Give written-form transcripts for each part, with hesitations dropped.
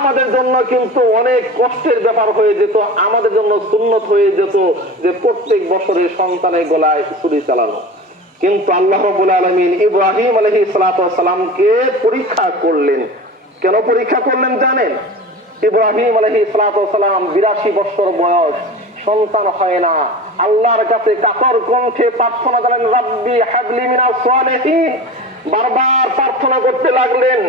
আমাদের জন্য কিন্তু অনেক কষ্টের ব্যাপার হয়ে যেত, আমাদের জন্য সুন্নত হয়ে যেত যে প্রত্যেক বছরে সন্তানের গলায় ছুরি চালানো। কিন্তু আল্লাহ রাব্বুল আলামিন ইব্রাহিম আলাইহিস সালাতু ওয়াস সালামকে পরীক্ষা করলেন। কেন পরীক্ষা করলেন জানেন? ইব্রাহিম আলাইহিস সালাতু ওয়াস সালাম 82 বছর বয়স, সন্তান হয় না। আল্লাহর কাছে কাতর কণ্ঠে প্রার্থনা করেন, রাব্বি হাবলি মিনাস সালিহিন, বারবার প্রার্থনা করতে লাগলেন।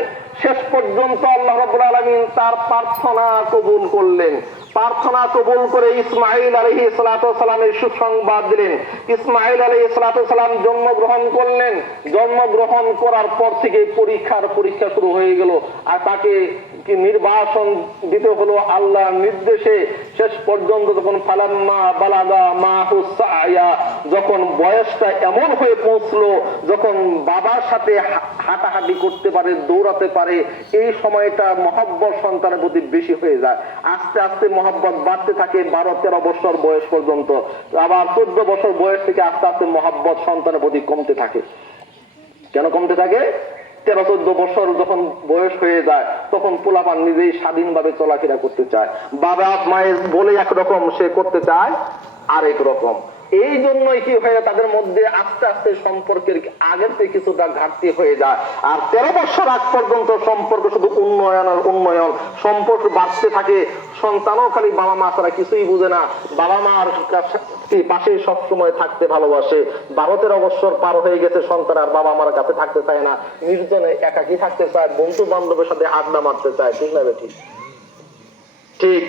শেষ পর্যন্ত আল্লাহ রাব্বুল আলামিন তার প্রার্থনা কবুল করলেন। প্রার্থনা কবুল করে ইসমাঈল আলাইহিস সালাতু ওয়াস সালামের সুসংবাদ দিলেন। ইসমাঈল আলাইহিস সালাতু ওয়াস সালাম জন্মগ্রহণ করলেন। জন্মগ্রহণ করার পর থেকে পরীক্ষা শুরু হয়ে গেল, আর তাকে কি নির্বাসন দিতে হলো আল্লাহর নির্দেশে। শেষ পর্যন্ত যখন ফালাম্মা বালাগা মাহুস সায়া, যখন বয়সটা এমন হয়ে পৌঁছলো, যখন বাবার সাথে হাঁটাহাঁটি করতে পারে, দৌড়াতে পারে, এই সময়টা মহব্বত সন্তানের প্রতি বেশি হয়ে যায়। আস্তে আস্তে মহব্বত বাড়তে থাকে 12-13 বছর বয়স পর্যন্ত। আবার 14 বছর বয়স থেকে আস্তে আস্তে মহব্বত সন্তানের প্রতি কমতে থাকে। কেন কমতে থাকে? 13-14 বছর যখন বয়স হয়ে যায়, তখন পোলাপান নিজেই স্বাধীনভাবে চলাফেরা করতে চায়। বাবা মায়ের বলে একরকম, সে করতে চায় আরেক রকম। এই জন্যই কি হয়ে তাদের মধ্যে আস্তে আস্তে সম্পর্কের আগের থেকে কিছুটা ঘাটতি হয়ে যায়। আর 13 বছর আগ পর্যন্ত সম্পর্ক শুধু উন্নয়ন আর উন্নয়ন, সম্পর্ক বাড়তে থাকে। সন্তানও খালি বাবা মা ছাড়া কিছুই বুঝে না, বাবা মার পাশে সবসময় থাকতে ভালোবাসে। 12-13 বছর পার হয়ে গেছে, সন্তান আর বাবা মার কাছে থাকতে চায় না, নির্জনে একাকী থাকতে চায়, বন্ধু বান্ধবের সাথে আড্ডা মারতে চায়। ঠিক না বেঠিক? ঠিক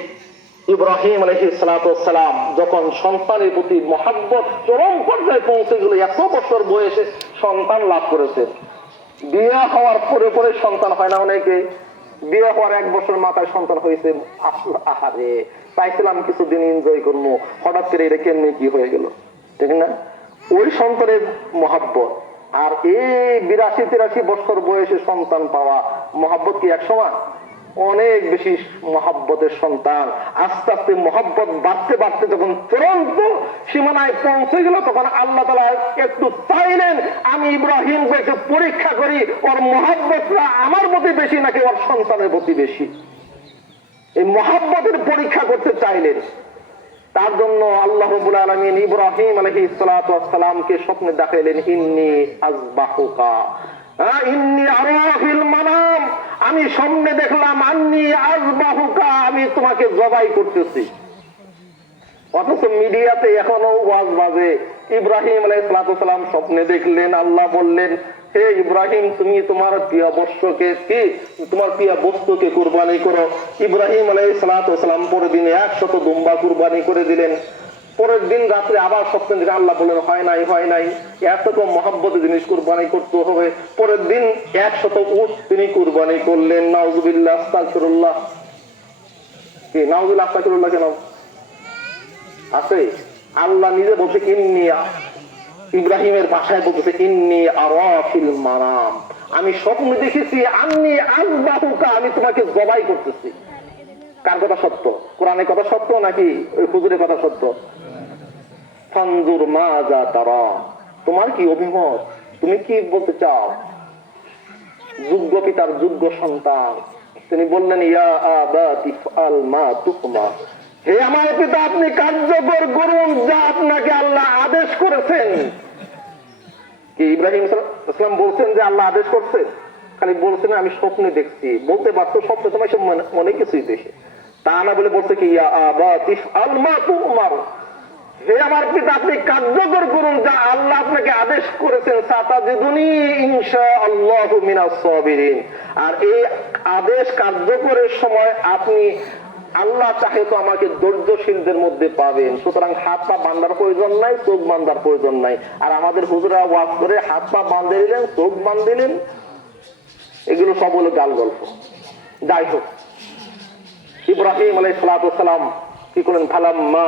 ইব্রাহিম আলাইহিস সালাতু ওয়াস সালাম যখন সন্তানের প্রতি মহব্বত চরম পর্যায়ে পৌঁছে গেল, 100 বছর বয়সে সন্তান লাভ করেছে। বিয়ে হওয়ার পরে পরে সন্তান হয় না অনেকে। বিয়ে হওয়ার 1 বছর মাথায় সন্তান হয়েছে, আহারে চাইছিলাম কিছুদিন এনজয় করবো, হঠাৎ করে এটা কেমনি কি হয়ে গেল। ঠিক না? ওই সন্তানের মহব্বত আর এই 82-83 বছর বয়সে সন্তান পাওয়া মহব্বত কি এক সমান? অনেক বেশি মহব্বতের সন্তান। আস্তে আস্তে মহব্বত বাড়তে বাড়তে যখন চূড়ান্ত সীমানায় পৌঁছে গেল, তখন আল্লাহ তাআলা একটু চাইলেন আমি ইব্রাহিমকে একটু পরীক্ষা করি, ওর মহব্বতটা আমার প্রতি বেশি নাকি ওর সন্তানের প্রতি বেশি। এই মহব্বতের পরীক্ষা করতে চাইলেন। তার জন্য আল্লাহ রাব্বুল আলামিন ইব্রাহিম আলাইহিস সালাতু ওয়াস সালামকে স্বপ্নে দেখাইলেন, ইন্নী আযবাহুকা, ইন্নী আরা ফিল মানাম, আমি স্বপ্নে দেখলাম, আন্নী আযবাহুকা, আমি তোমাকে জবাই করতেছি। অথচ মিডিয়াতে এখনো ওয়াজ বাজে, ইব্রাহিম আলাইহিস সালাতু ওয়াস সালাম স্বপ্নে দেখলেন, আল্লাহ বললেন, হে ইব্রাহিম, তুমি তোমার প্রিয় বস্তুকে তোমার প্রিয় বস্তুকে কুরবানি করো। ইব্রাহিম আলাইহিস সালাতু ওয়াস সালাম পরের দিন 100 দুম্বা কুরবানি করে দিলেন। পরের দিন রাত্রে আবার স্বপ্নে দেখে আল্লাহ বললেন, হয় নাই, এত তো মহব্বতের জিনিস কুরবানি করতে হবে। পরের দিন 100 উট তিনি কুরবানি করলেন। নাউযুবিল্লাহ, আস্তাগফিরুল্লাহ। কি নাউযুবিল্লাহ, আস্তাগফিরুল্লাহ কেন আছে? আল্লাহ নিজে বলছে, ইব্রাহিমের ভাষায় বলতেছে, ইন্নী আরা ফিল মানাম, আমি স্বপ্নে দেখেছি, আন্নী আযবাহুকা, আমি তোমাকে জবাই করতেছি। কার কথা সত্য? কোরআনের কথা সত্য নাকি ওই হুজুরের কথা সত্য? ফানজুর মাযা তারা, তোমার কি অভিমত, তুমি কি বলতে চাও? যোগ্য পিতার যোগ্য সন্তান তিনি বললেন, ইয়া আবাতি ফাল মা তুকমা, হে আমার পিতা, আপনি কার্যকর করুন যা আপনাকে আল্লাহ আদেশ করেছেন। কি ইব্রাহিম ইসলাম বলছেন যে আল্লাহ আদেশ করছে? খালি বলছেন আমি স্বপ্নে দেখছি, বলতে পারতো স্বপ্নে তোমার সব মনে কিছুই দেখে, তা না বলে বলছে কি, ইয়া আবাতি ফাল মা তুকমার, হে আমার পিতা, আপনি কার্যকর করুন যা আল্লাহ আপনাকে আদেশ করেছেন। সাতাজিদুনি ইনশাআল্লাহু মিনাস সাবিরিন, আর এই আদেশ কার্যকরের সময় আপনি আল্লাহ চাহে তো আমাকে ধৈর্যশীলদের মধ্যে পাবেন। সুতরাং হাত পা বান্ধার প্রয়োজন নাই, চোখ বান্ধার প্রয়োজন নাই। আর আমাদের হুজুরা ওয়াজ করে হাত পা বাঁধে দিলেন, চোখ বাঁধে দিলেন, এগুলো সব হলো গাল গল্প। যাই হোক, ইব্রাহিম আলাইহিস সালাতু ওয়াস সালাম কি করলেন? ফালাম্মা